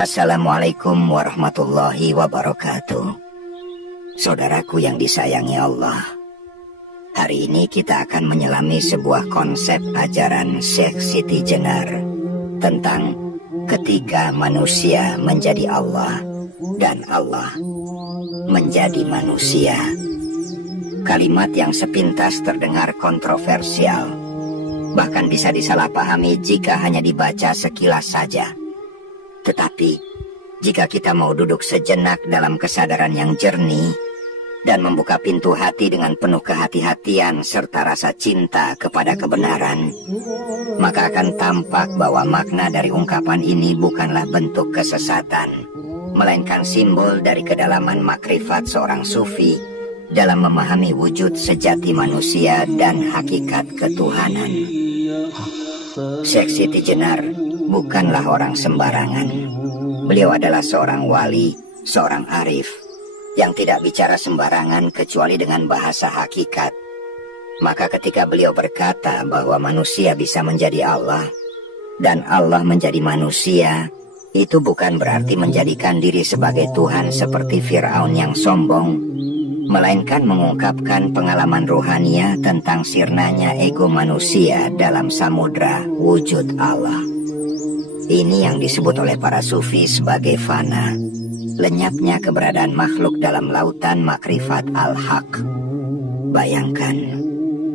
Assalamualaikum warahmatullahi wabarakatuh. Saudaraku yang disayangi Allah, hari ini kita akan menyelami sebuah konsep ajaran Syekh Siti Jenar tentang ketika manusia menjadi Allah dan Allah menjadi manusia. Kalimat yang sepintas terdengar kontroversial, bahkan bisa disalahpahami jika hanya dibaca sekilas saja. Tetapi jika kita mau duduk sejenak dalam kesadaran yang jernih dan membuka pintu hati dengan penuh kehati-hatian serta rasa cinta kepada kebenaran, maka akan tampak bahwa makna dari ungkapan ini bukanlah bentuk kesesatan, melainkan simbol dari kedalaman makrifat seorang sufi dalam memahami wujud sejati manusia dan hakikat ketuhanan. Syekh Siti Jenar bukanlah orang sembarangan. Beliau adalah seorang wali, seorang arif, yang tidak bicara sembarangan kecuali dengan bahasa hakikat. Maka ketika beliau berkata bahwa manusia bisa menjadi Allah, dan Allah menjadi manusia, itu bukan berarti menjadikan diri sebagai Tuhan seperti Fir'aun yang sombong, melainkan mengungkapkan pengalaman ruhania tentang sirnanya ego manusia dalam samudra wujud Allah. Ini yang disebut oleh para sufi sebagai fana, lenyapnya keberadaan makhluk dalam lautan makrifat al-haq. Bayangkan,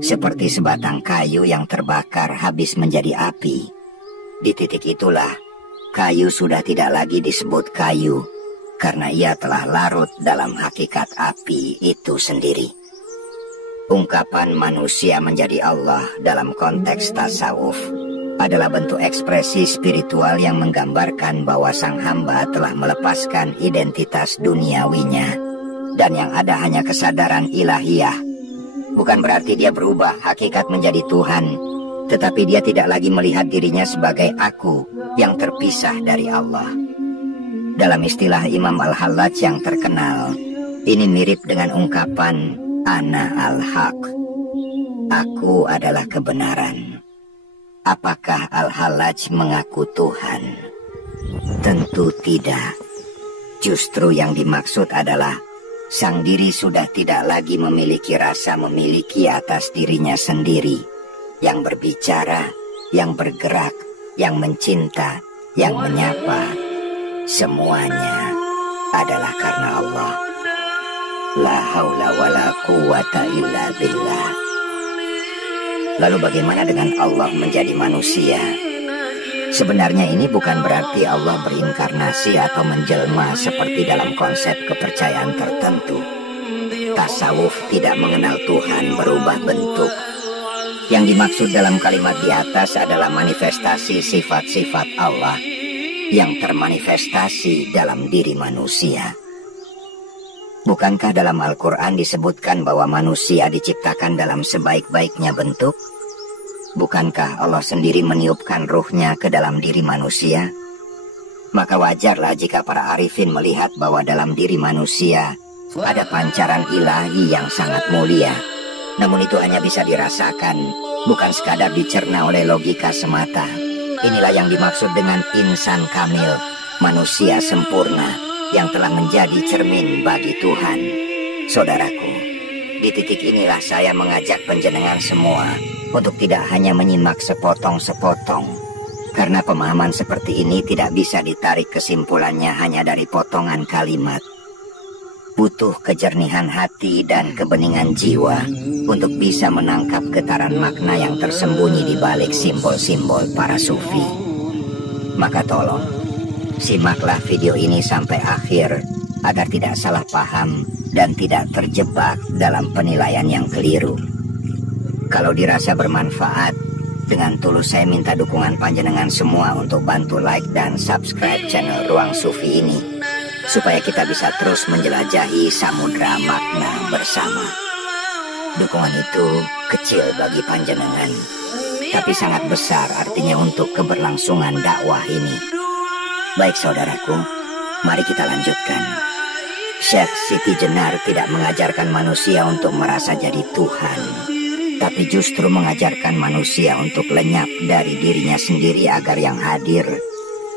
seperti sebatang kayu yang terbakar habis menjadi api. Di titik itulah, kayu sudah tidak lagi disebut kayu, karena ia telah larut dalam hakikat api itu sendiri. Ungkapan manusia menjadi Allah dalam konteks tasawuf adalah bentuk ekspresi spiritual yang menggambarkan bahwa sang hamba telah melepaskan identitas duniawinya dan yang ada hanya kesadaran ilahiyah. Bukan berarti dia berubah hakikat menjadi Tuhan, tetapi dia tidak lagi melihat dirinya sebagai aku yang terpisah dari Allah. Dalam istilah Imam Al-Hallaj yang terkenal, ini mirip dengan ungkapan Ana al-Haq, aku adalah kebenaran. Apakah Al-Hallaj mengaku Tuhan? Tentu tidak. Justru yang dimaksud adalah sang diri sudah tidak lagi memiliki rasa memiliki atas dirinya sendiri, yang berbicara, yang bergerak, yang mencinta, yang menyapa. Semuanya adalah karena Allah. La haula wa la quwata illa billah. Lalu bagaimana dengan Allah menjadi manusia? Sebenarnya ini bukan berarti Allah berinkarnasi atau menjelma seperti dalam konsep kepercayaan tertentu. Tasawuf tidak mengenal Tuhan berubah bentuk. Yang dimaksud dalam kalimat di atas adalah manifestasi sifat-sifat Allah yang termanifestasi dalam diri manusia. Bukankah dalam Al-Quran disebutkan bahwa manusia diciptakan dalam sebaik-baiknya bentuk? Bukankah Allah sendiri meniupkan ruhnya ke dalam diri manusia? Maka wajarlah jika para arifin melihat bahwa dalam diri manusia ada pancaran ilahi yang sangat mulia. Namun itu hanya bisa dirasakan, bukan sekadar dicerna oleh logika semata. Inilah yang dimaksud dengan insan kamil, manusia sempurna yang telah menjadi cermin bagi Tuhan. Saudaraku, di titik inilah saya mengajak panjenengan semua untuk tidak hanya menyimak sepotong-sepotong, karena pemahaman seperti ini tidak bisa ditarik kesimpulannya hanya dari potongan kalimat. Butuh kejernihan hati dan kebeningan jiwa untuk bisa menangkap getaran makna yang tersembunyi di balik simbol-simbol para sufi. Maka tolong, simaklah video ini sampai akhir agar tidak salah paham dan tidak terjebak dalam penilaian yang keliru. Kalau dirasa bermanfaat, dengan tulus saya minta dukungan panjenengan semua untuk bantu like dan subscribe channel Ruang Sufi ini, supaya kita bisa terus menjelajahi samudra makna bersama. Dukungan itu kecil bagi panjenengan, tapi sangat besar artinya untuk keberlangsungan dakwah ini. Baik saudaraku, mari kita lanjutkan. Syekh Siti Jenar tidak mengajarkan manusia untuk merasa jadi Tuhan, tapi justru mengajarkan manusia untuk lenyap dari dirinya sendiri agar yang hadir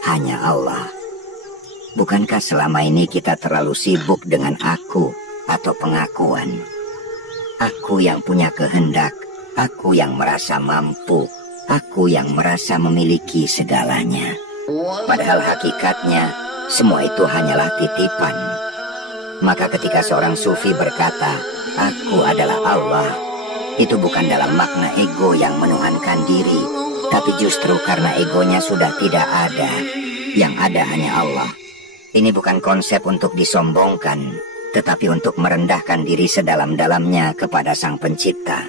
hanya Allah. bukankah selama ini kita terlalu sibuk dengan aku atau pengakuan? Aku yang punya kehendak, aku yang merasa mampu, aku yang merasa memiliki segalanya. Padahal hakikatnya, semua itu hanyalah titipan. Maka ketika seorang sufi berkata, aku adalah Allah, itu bukan dalam makna ego yang menuhankan diri, tapi justru karena egonya sudah tidak ada, yang ada hanya Allah. Ini bukan konsep untuk disombongkan, tetapi untuk merendahkan diri sedalam-dalamnya kepada Sang Pencipta.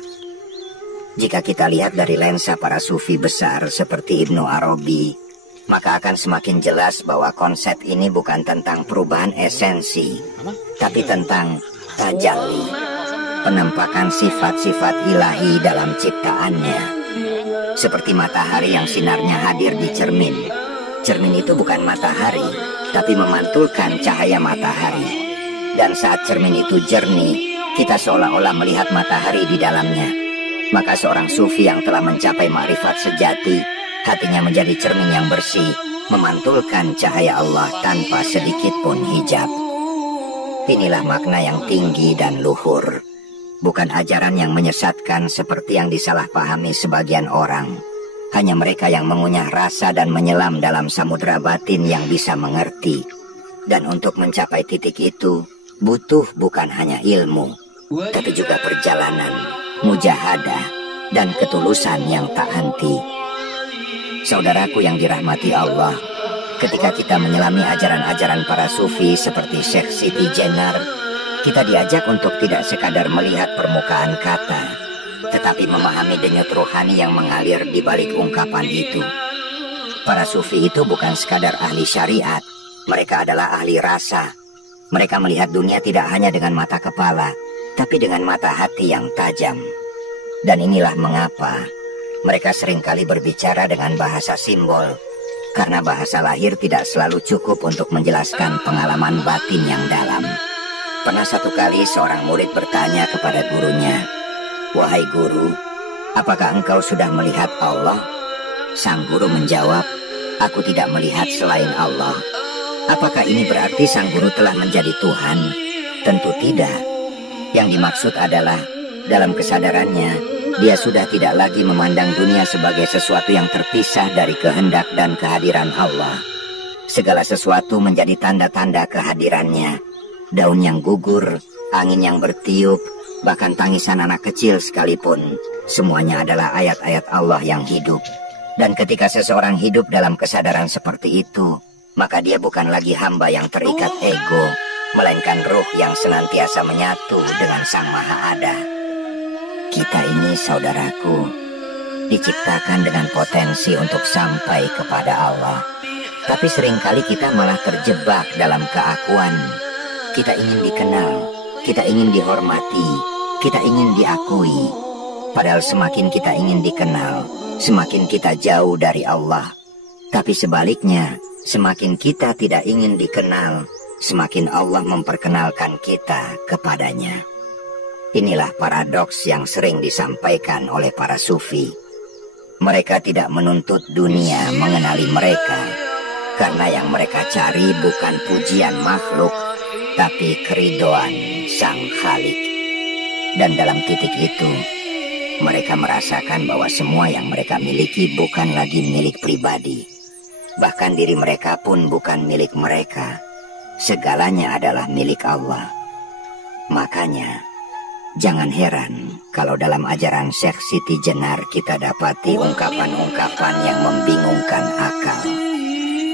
Jika kita lihat dari lensa para sufi besar seperti Ibnu Arabi, maka akan semakin jelas bahwa konsep ini bukan tentang perubahan esensi, tapi tentang tajalli, penampakan sifat-sifat ilahi dalam ciptaannya. Seperti matahari yang sinarnya hadir di cermin. Cermin itu bukan matahari, tapi memantulkan cahaya matahari. Dan saat cermin itu jernih, kita seolah-olah melihat matahari di dalamnya. Maka seorang sufi yang telah mencapai ma'rifat sejati, hatinya menjadi cermin yang bersih, memantulkan cahaya Allah tanpa sedikit pun hijab. Inilah makna yang tinggi dan luhur, bukan ajaran yang menyesatkan seperti yang disalahpahami sebagian orang. Hanya mereka yang mengunyah rasa dan menyelam dalam samudera batin yang bisa mengerti. Dan untuk mencapai titik itu, butuh bukan hanya ilmu, tapi juga perjalanan, mujahadah, dan ketulusan yang tak henti. Saudaraku yang dirahmati Allah, ketika kita menyelami ajaran-ajaran para sufi seperti Syekh Siti Jenar, kita diajak untuk tidak sekadar melihat permukaan kata, tetapi memahami denyut rohani yang mengalir di balik ungkapan itu. Para sufi itu bukan sekadar ahli syariat, mereka adalah ahli rasa. Mereka melihat dunia tidak hanya dengan mata kepala, tapi dengan mata hati yang tajam. Dan inilah mengapa mereka seringkali berbicara dengan bahasa simbol, karena bahasa lahir tidak selalu cukup untuk menjelaskan pengalaman batin yang dalam. Pernah satu kali seorang murid bertanya kepada gurunya, "Wahai guru, apakah engkau sudah melihat Allah?" Sang guru menjawab, "Aku tidak melihat selain Allah." Apakah ini berarti sang guru telah menjadi Tuhan? Tentu tidak. Yang dimaksud adalah, dalam kesadarannya, dia sudah tidak lagi memandang dunia sebagai sesuatu yang terpisah dari kehendak dan kehadiran Allah. Segala sesuatu menjadi tanda-tanda kehadirannya. Daun yang gugur, angin yang bertiup, bahkan tangisan anak kecil sekalipun, semuanya adalah ayat-ayat Allah yang hidup. Dan ketika seseorang hidup dalam kesadaran seperti itu, maka dia bukan lagi hamba yang terikat ego, melainkan ruh yang senantiasa menyatu dengan Sang Maha Ada. Kita ini, saudaraku, diciptakan dengan potensi untuk sampai kepada Allah. Tapi seringkali kita malah terjebak dalam keakuan. Kita ingin dikenal, kita ingin dihormati, kita ingin diakui. Padahal semakin kita ingin dikenal, semakin kita jauh dari Allah. Tapi sebaliknya, semakin kita tidak ingin dikenal, semakin Allah memperkenalkan kita kepadanya. Inilah paradoks yang sering disampaikan oleh para sufi. Mereka tidak menuntut dunia mengenali mereka, karena yang mereka cari bukan pujian makhluk, tapi keridoan Sang Khalik. Dan dalam titik itu, mereka merasakan bahwa semua yang mereka miliki bukan lagi milik pribadi. Bahkan diri mereka pun bukan milik mereka. Segalanya adalah milik Allah. Makanya, jangan heran kalau dalam ajaran Syekh Siti Jenar kita dapati ungkapan-ungkapan yang membingungkan akal.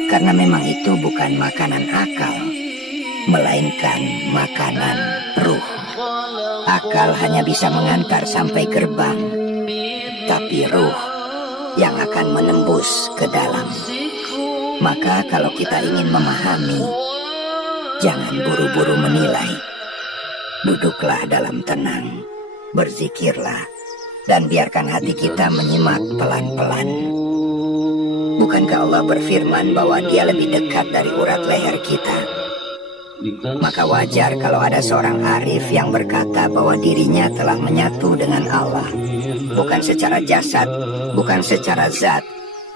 Karena memang itu bukan makanan akal, melainkan makanan ruh. Akal hanya bisa mengantar sampai gerbang, tapi ruh yang akan menembus ke dalam. Maka kalau kita ingin memahami, jangan buru-buru menilai. Duduklah dalam tenang, berzikirlah, dan biarkan hati kita menyimak pelan-pelan. Bukankah Allah berfirman bahwa Dia lebih dekat dari urat leher kita? Maka wajar kalau ada seorang arif yang berkata bahwa dirinya telah menyatu dengan Allah. Bukan secara jasad, bukan secara zat,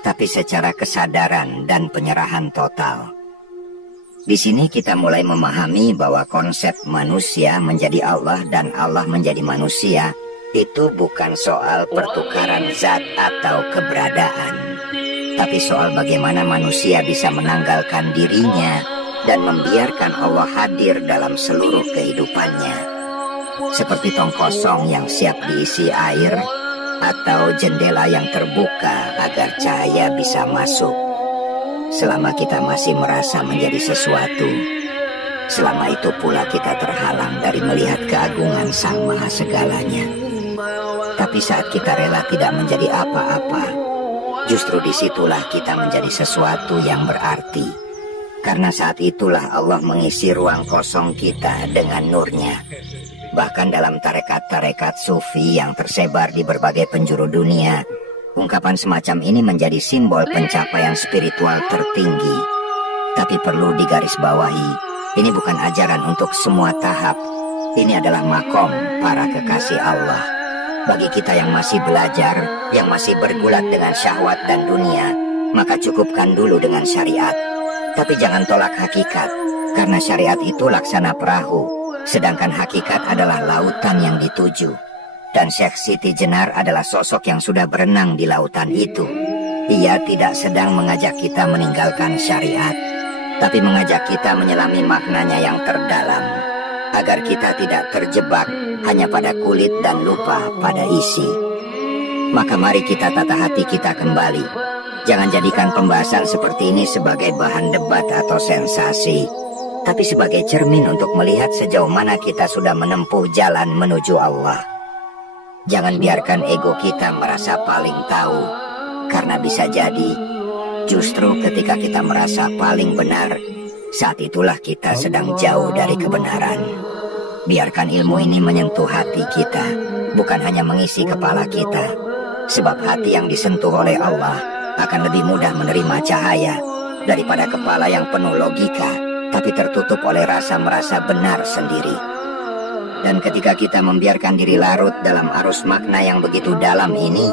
tapi secara kesadaran dan penyerahan total. Di sini kita mulai memahami bahwa konsep manusia menjadi Allah dan Allah menjadi manusia itu bukan soal pertukaran zat atau keberadaan, tapi soal bagaimana manusia bisa menanggalkan dirinya dan membiarkan Allah hadir dalam seluruh kehidupannya. Seperti tong kosong yang siap diisi air atau jendela yang terbuka agar cahaya bisa masuk. Selama kita masih merasa menjadi sesuatu, selama itu pula kita terhalang dari melihat keagungan Sang Maha Segalanya. Tapi saat kita rela tidak menjadi apa-apa, justru disitulah kita menjadi sesuatu yang berarti. Karena saat itulah Allah mengisi ruang kosong kita dengan nurnya. Bahkan dalam tarekat-tarekat sufi yang tersebar di berbagai penjuru dunia, ungkapan semacam ini menjadi simbol pencapaian spiritual tertinggi. Tapi perlu digarisbawahi, ini bukan ajaran untuk semua tahap. Ini adalah makom para kekasih Allah. Bagi kita yang masih belajar, yang masih bergulat dengan syahwat dan dunia, maka cukupkan dulu dengan syariat. Tapi jangan tolak hakikat, karena syariat itu laksana perahu, sedangkan hakikat adalah lautan yang dituju. Dan Syekh Siti Jenar adalah sosok yang sudah berenang di lautan itu. Ia tidak sedang mengajak kita meninggalkan syariat, tapi mengajak kita menyelami maknanya yang terdalam, agar kita tidak terjebak hanya pada kulit dan lupa pada isi. Maka mari kita tata hati kita kembali. Jangan jadikan pembahasan seperti ini sebagai bahan debat atau sensasi, tapi sebagai cermin untuk melihat sejauh mana kita sudah menempuh jalan menuju Allah. Jangan biarkan ego kita merasa paling tahu, karena bisa jadi justru ketika kita merasa paling benar, saat itulah kita sedang jauh dari kebenaran. Biarkan ilmu ini menyentuh hati kita, bukan hanya mengisi kepala kita. Sebab hati yang disentuh oleh Allah akan lebih mudah menerima cahaya daripada kepala yang penuh logika, tapi tertutup oleh rasa merasa benar sendiri. Dan ketika kita membiarkan diri larut dalam arus makna yang begitu dalam ini,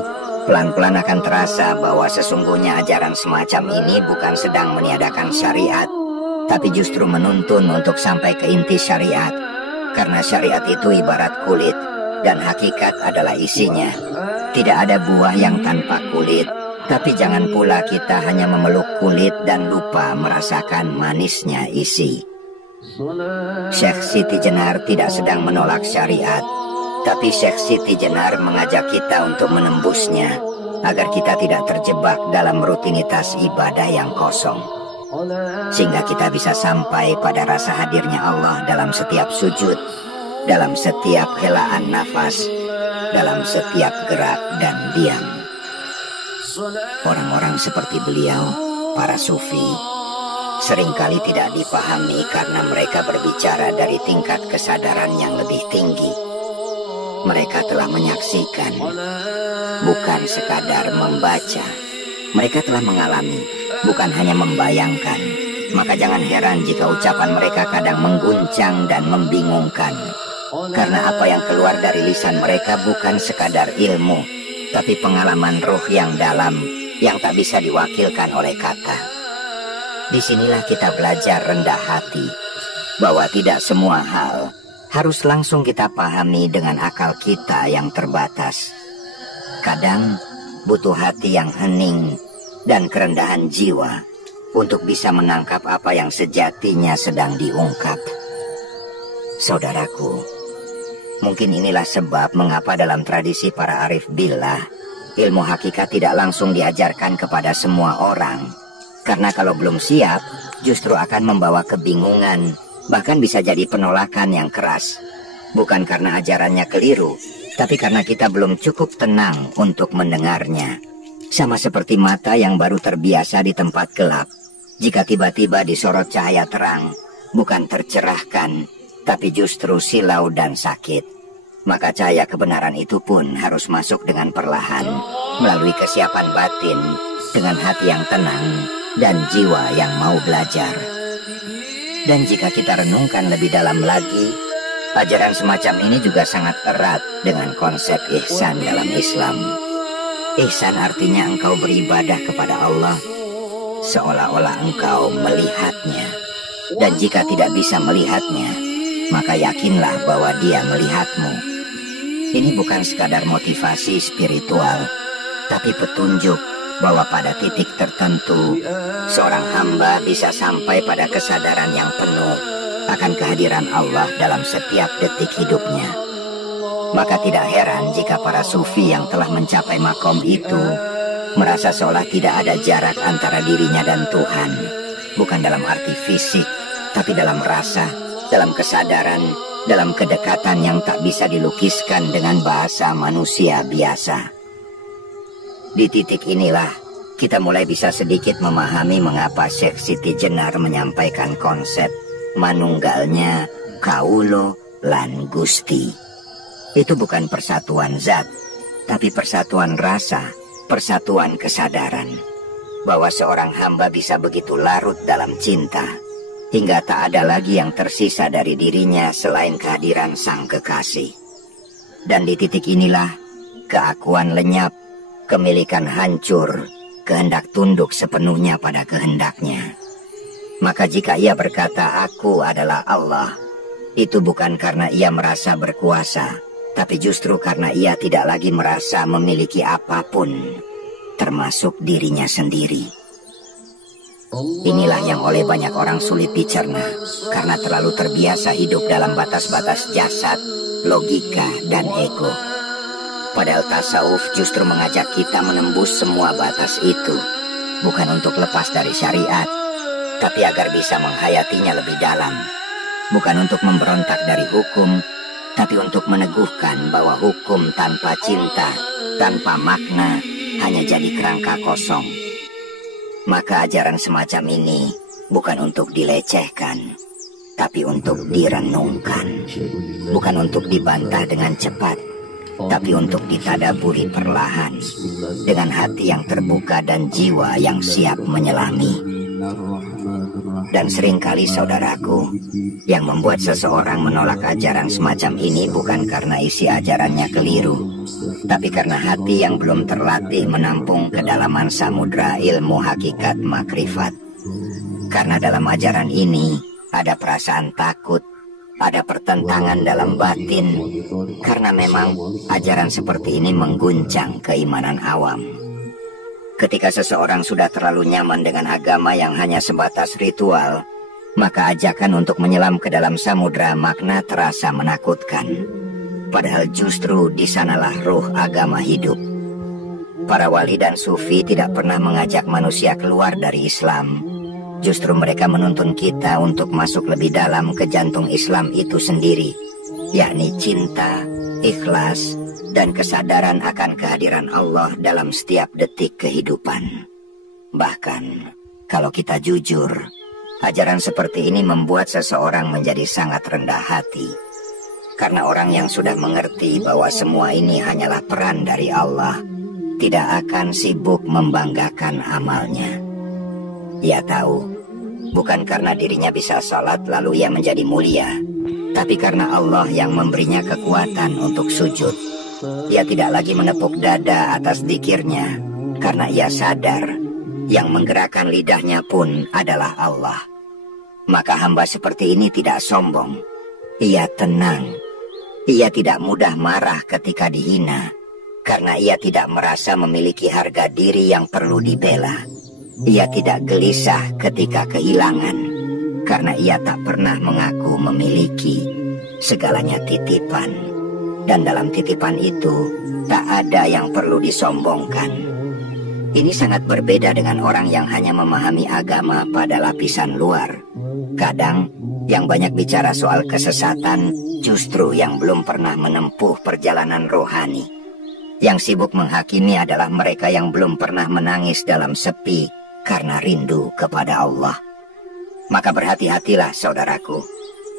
pelan-pelan akan terasa bahwa sesungguhnya ajaran semacam ini bukan sedang meniadakan syariat, tapi justru menuntun untuk sampai ke inti syariat. Karena syariat itu ibarat kulit, dan hakikat adalah isinya. Tidak ada buah yang tanpa kulit, tapi jangan pula kita hanya memeluk kulit dan lupa merasakan manisnya isi. Syekh Siti Jenar tidak sedang menolak syariat, tapi Syekh Siti Jenar mengajak kita untuk menembusnya, agar kita tidak terjebak dalam rutinitas ibadah yang kosong, sehingga kita bisa sampai pada rasa hadirnya Allah dalam setiap sujud, dalam setiap helaan nafas, dalam setiap gerak dan diam. Orang-orang seperti beliau, para sufi, seringkali tidak dipahami karena mereka berbicara dari tingkat kesadaran yang lebih tinggi. Mereka telah menyaksikan, bukan sekadar membaca. Mereka telah mengalami, bukan hanya membayangkan. Maka jangan heran jika ucapan mereka kadang mengguncang dan membingungkan. Karena apa yang keluar dari lisan mereka bukan sekadar ilmu, tapi pengalaman ruh yang dalam, yang tak bisa diwakilkan oleh kata. Disinilah kita belajar rendah hati, bahwa tidak semua hal harus langsung kita pahami dengan akal kita yang terbatas. Kadang butuh hati yang hening dan kerendahan jiwa untuk bisa menangkap apa yang sejatinya sedang diungkap. Saudaraku, mungkin inilah sebab mengapa dalam tradisi para arif billah, ilmu hakikat tidak langsung diajarkan kepada semua orang. Karena kalau belum siap, justru akan membawa kebingungan, bahkan bisa jadi penolakan yang keras. Bukan karena ajarannya keliru, tapi karena kita belum cukup tenang untuk mendengarnya. Sama seperti mata yang baru terbiasa di tempat gelap. Jika tiba-tiba disorot cahaya terang, bukan tercerahkan, tapi justru silau dan sakit. Maka cahaya kebenaran itu pun harus masuk dengan perlahan, melalui kesiapan batin, dengan hati yang tenang, dan jiwa yang mau belajar. Dan jika kita renungkan lebih dalam lagi, ajaran semacam ini juga sangat erat dengan konsep ihsan dalam Islam. Ihsan artinya engkau beribadah kepada Allah seolah-olah engkau melihatnya. Dan jika tidak bisa melihatnya, maka yakinlah bahwa Dia melihatmu. Ini bukan sekadar motivasi spiritual, tapi petunjuk bahwa pada titik tertentu, seorang hamba bisa sampai pada kesadaran yang penuh akan kehadiran Allah dalam setiap detik hidupnya. Maka tidak heran jika para sufi yang telah mencapai makom itu merasa seolah tidak ada jarak antara dirinya dan Tuhan, bukan dalam arti fisik, tapi dalam rasa, dalam kesadaran, dalam kedekatan yang tak bisa dilukiskan dengan bahasa manusia biasa. Di titik inilah kita mulai bisa sedikit memahami mengapa Syekh Siti Jenar menyampaikan konsep manunggalnya Kaulo lan Gusti. Itu bukan persatuan zat, tapi persatuan rasa, persatuan kesadaran, bahwa seorang hamba bisa begitu larut dalam cinta, hingga tak ada lagi yang tersisa dari dirinya selain kehadiran sang kekasih. Dan di titik inilah keakuan lenyap, kemilikan hancur, kehendak tunduk sepenuhnya pada kehendaknya. Maka jika ia berkata, "Aku adalah Allah," itu bukan karena ia merasa berkuasa, tapi justru karena ia tidak lagi merasa memiliki apapun, termasuk dirinya sendiri. Inilah yang oleh banyak orang sulit dicerna, karena terlalu terbiasa hidup dalam batas-batas jasad, logika, dan ego. Padahal tasawuf justru mengajak kita menembus semua batas itu, bukan untuk lepas dari syariat, tapi agar bisa menghayatinya lebih dalam. Bukan untuk memberontak dari hukum, tapi untuk meneguhkan bahwa hukum tanpa cinta, tanpa makna, hanya jadi kerangka kosong. Maka ajaran semacam ini bukan untuk dilecehkan, tapi untuk direnungkan. Bukan untuk dibantah dengan cepat, tapi untuk ditadaburi perlahan, dengan hati yang terbuka dan jiwa yang siap menyelami. Dan seringkali saudaraku, yang membuat seseorang menolak ajaran semacam ini bukan karena isi ajarannya keliru, tapi karena hati yang belum terlatih menampung kedalaman samudra ilmu hakikat makrifat. Karena dalam ajaran ini ada perasaan takut, ada pertentangan dalam batin, karena memang ajaran seperti ini mengguncang keimanan awam. Ketika seseorang sudah terlalu nyaman dengan agama yang hanya sebatas ritual, maka ajakan untuk menyelam ke dalam samudra makna terasa menakutkan. Padahal justru di sanalah ruh agama hidup. Para wali dan sufi tidak pernah mengajak manusia keluar dari Islam. Justru mereka menuntun kita untuk masuk lebih dalam ke jantung Islam itu sendiri, yakni cinta, ikhlas, dan kesadaran akan kehadiran Allah dalam setiap detik kehidupan. Bahkan, kalau kita jujur, ajaran seperti ini membuat seseorang menjadi sangat rendah hati. Karena orang yang sudah mengerti bahwa semua ini hanyalah peran dari Allah, tidak akan sibuk membanggakan amalnya. Ia tahu, bukan karena dirinya bisa sholat lalu ia menjadi mulia, tapi karena Allah yang memberinya kekuatan untuk sujud. Ia tidak lagi menepuk dada atas dzikirnya, karena ia sadar yang menggerakkan lidahnya pun adalah Allah. Maka hamba seperti ini tidak sombong. Ia tenang. Ia tidak mudah marah ketika dihina, karena ia tidak merasa memiliki harga diri yang perlu dibela. Ia tidak gelisah ketika kehilangan, karena ia tak pernah mengaku memiliki. Segalanya titipan. Dan dalam titipan itu, tak ada yang perlu disombongkan. Ini sangat berbeda dengan orang yang hanya memahami agama pada lapisan luar. Kadang, yang banyak bicara soal kesesatan, justru yang belum pernah menempuh perjalanan rohani. Yang sibuk menghakimi adalah mereka yang belum pernah menangis dalam sepi karena rindu kepada Allah. Maka berhati-hatilah saudaraku.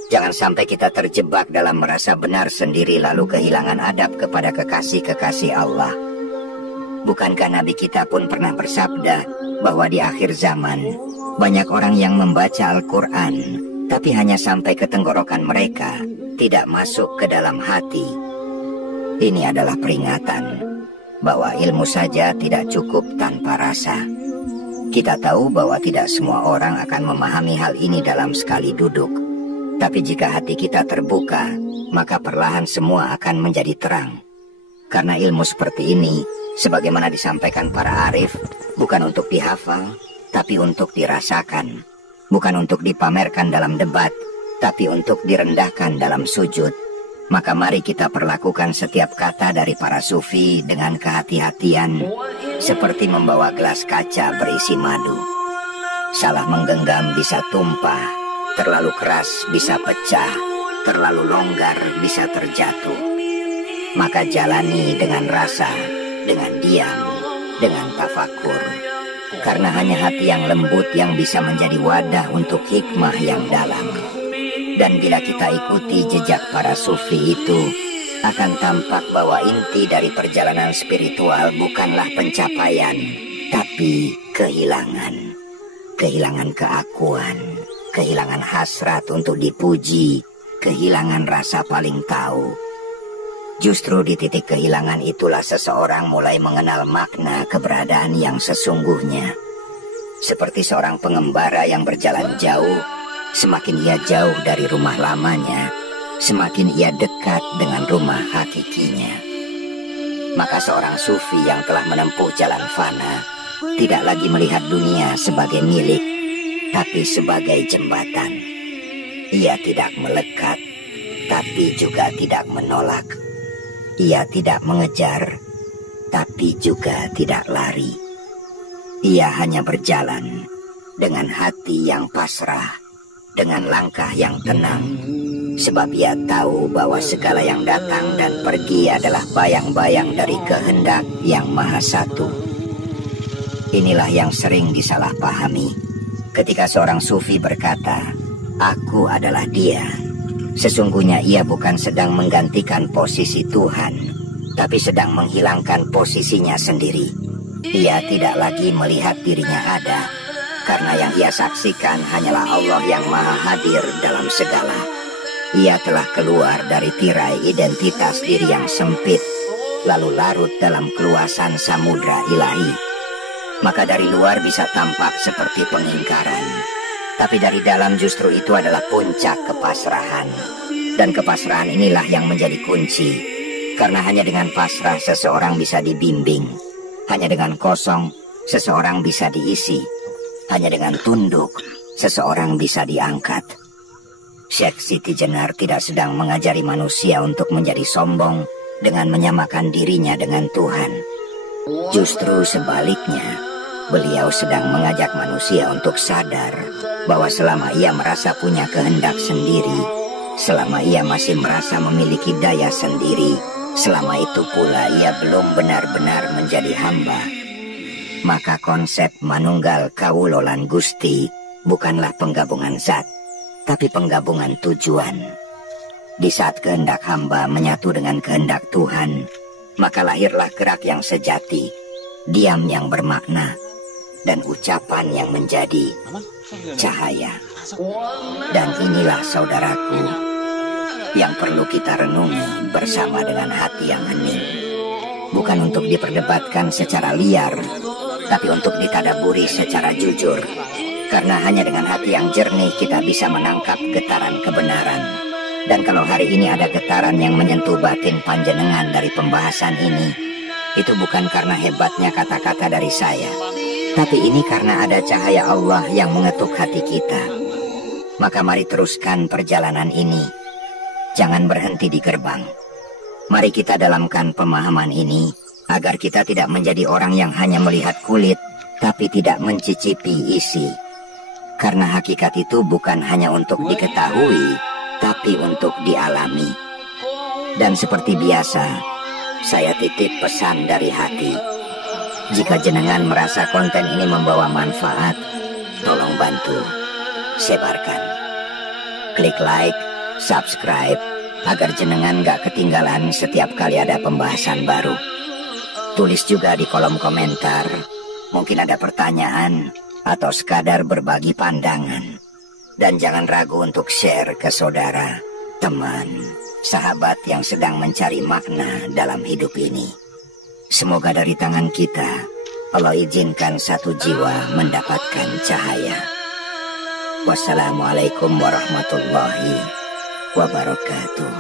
Jangan sampai kita terjebak dalam merasa benar sendiri lalu kehilangan adab kepada kekasih-kekasih Allah. Bukankah Nabi kita pun pernah bersabda bahwa di akhir zaman banyak orang yang membaca Al-Quran, tapi hanya sampai ke tenggorokan mereka, tidak masuk ke dalam hati. Ini adalah peringatan bahwa ilmu saja tidak cukup tanpa rasa. Kita tahu bahwa tidak semua orang akan memahami hal ini dalam sekali duduk. Tapi jika hati kita terbuka, maka perlahan semua akan menjadi terang. Karena ilmu seperti ini, sebagaimana disampaikan para arif, bukan untuk dihafal, tapi untuk dirasakan. Bukan untuk dipamerkan dalam debat, tapi untuk direndahkan dalam sujud. Maka mari kita perlakukan setiap kata dari para sufi dengan kehati-hatian, seperti membawa gelas kaca berisi madu. Salah menggenggam bisa tumpah, terlalu keras bisa pecah, terlalu longgar bisa terjatuh. Maka jalani dengan rasa, dengan diam, dengan tafakur. Karena hanya hati yang lembut yang bisa menjadi wadah untuk hikmah yang dalam. Dan bila kita ikuti jejak para sufi itu, akan tampak bahwa inti dari perjalanan spiritual bukanlah pencapaian, tapi kehilangan. Kehilangan keakuan, kehilangan hasrat untuk dipuji, kehilangan rasa paling tahu. Justru di titik kehilangan itulah seseorang mulai mengenal makna keberadaan yang sesungguhnya. Seperti seorang pengembara yang berjalan jauh, semakin ia jauh dari rumah lamanya, semakin ia dekat dengan rumah hakikinya. Maka seorang sufi yang telah menempuh jalan fana tidak lagi melihat dunia sebagai milik, tapi sebagai jembatan. Ia tidak melekat, tapi juga tidak menolak. Ia tidak mengejar, tapi juga tidak lari. Ia hanya berjalan dengan hati yang pasrah, dengan langkah yang tenang, sebab ia tahu bahwa segala yang datang dan pergi adalah bayang-bayang dari kehendak yang Maha Satu. Inilah yang sering disalahpahami. Ketika seorang sufi berkata, "Aku adalah dia," sesungguhnya ia bukan sedang menggantikan posisi Tuhan, tapi sedang menghilangkan posisinya sendiri. Ia tidak lagi melihat dirinya ada, karena yang ia saksikan hanyalah Allah yang Maha Hadir dalam segala. Ia telah keluar dari tirai identitas diri yang sempit, lalu larut dalam keluasan samudra ilahi. Maka dari luar bisa tampak seperti pengingkaran, tapi dari dalam justru itu adalah puncak kepasrahan. Dan kepasrahan inilah yang menjadi kunci, karena hanya dengan pasrah seseorang bisa dibimbing. Hanya dengan kosong, seseorang bisa diisi. Hanya dengan tunduk, seseorang bisa diangkat. Syekh Siti Jenar tidak sedang mengajari manusia untuk menjadi sombong dengan menyamakan dirinya dengan Tuhan. Justru sebaliknya, beliau sedang mengajak manusia untuk sadar bahwa selama ia merasa punya kehendak sendiri, selama ia masih merasa memiliki daya sendiri, selama itu pula ia belum benar-benar menjadi hamba. Maka konsep manunggal kawula lan Gusti bukanlah penggabungan zat, tapi penggabungan tujuan. Di saat kehendak hamba menyatu dengan kehendak Tuhan, maka lahirlah gerak yang sejati, diam yang bermakna, dan ucapan yang menjadi cahaya. Dan inilah saudaraku yang perlu kita renungi bersama dengan hati yang hening. Bukan untuk diperdebatkan secara liar, tapi untuk ditadaburi secara jujur. Karena hanya dengan hati yang jernih kita bisa menangkap getaran kebenaran. Dan kalau hari ini ada getaran yang menyentuh batin panjenengan dari pembahasan ini, itu bukan karena hebatnya kata-kata dari saya, tapi ini karena ada cahaya Allah yang mengetuk hati kita. Maka mari teruskan perjalanan ini. Jangan berhenti di gerbang. Mari kita dalamkan pemahaman ini, agar kita tidak menjadi orang yang hanya melihat kulit, tapi tidak mencicipi isi. Karena hakikat itu bukan hanya untuk diketahui, tapi untuk dialami. Dan seperti biasa, saya titip pesan dari hati. Jika jenengan merasa konten ini membawa manfaat, tolong bantu sebarkan. Klik like, subscribe, agar jenengan gak ketinggalan setiap kali ada pembahasan baru. Tulis juga di kolom komentar, mungkin ada pertanyaan atau sekadar berbagi pandangan. Dan jangan ragu untuk share ke saudara, teman, sahabat yang sedang mencari makna dalam hidup ini. Semoga dari tangan kita Allah izinkan satu jiwa mendapatkan cahaya. Wassalamualaikum warahmatullahi wabarakatuh.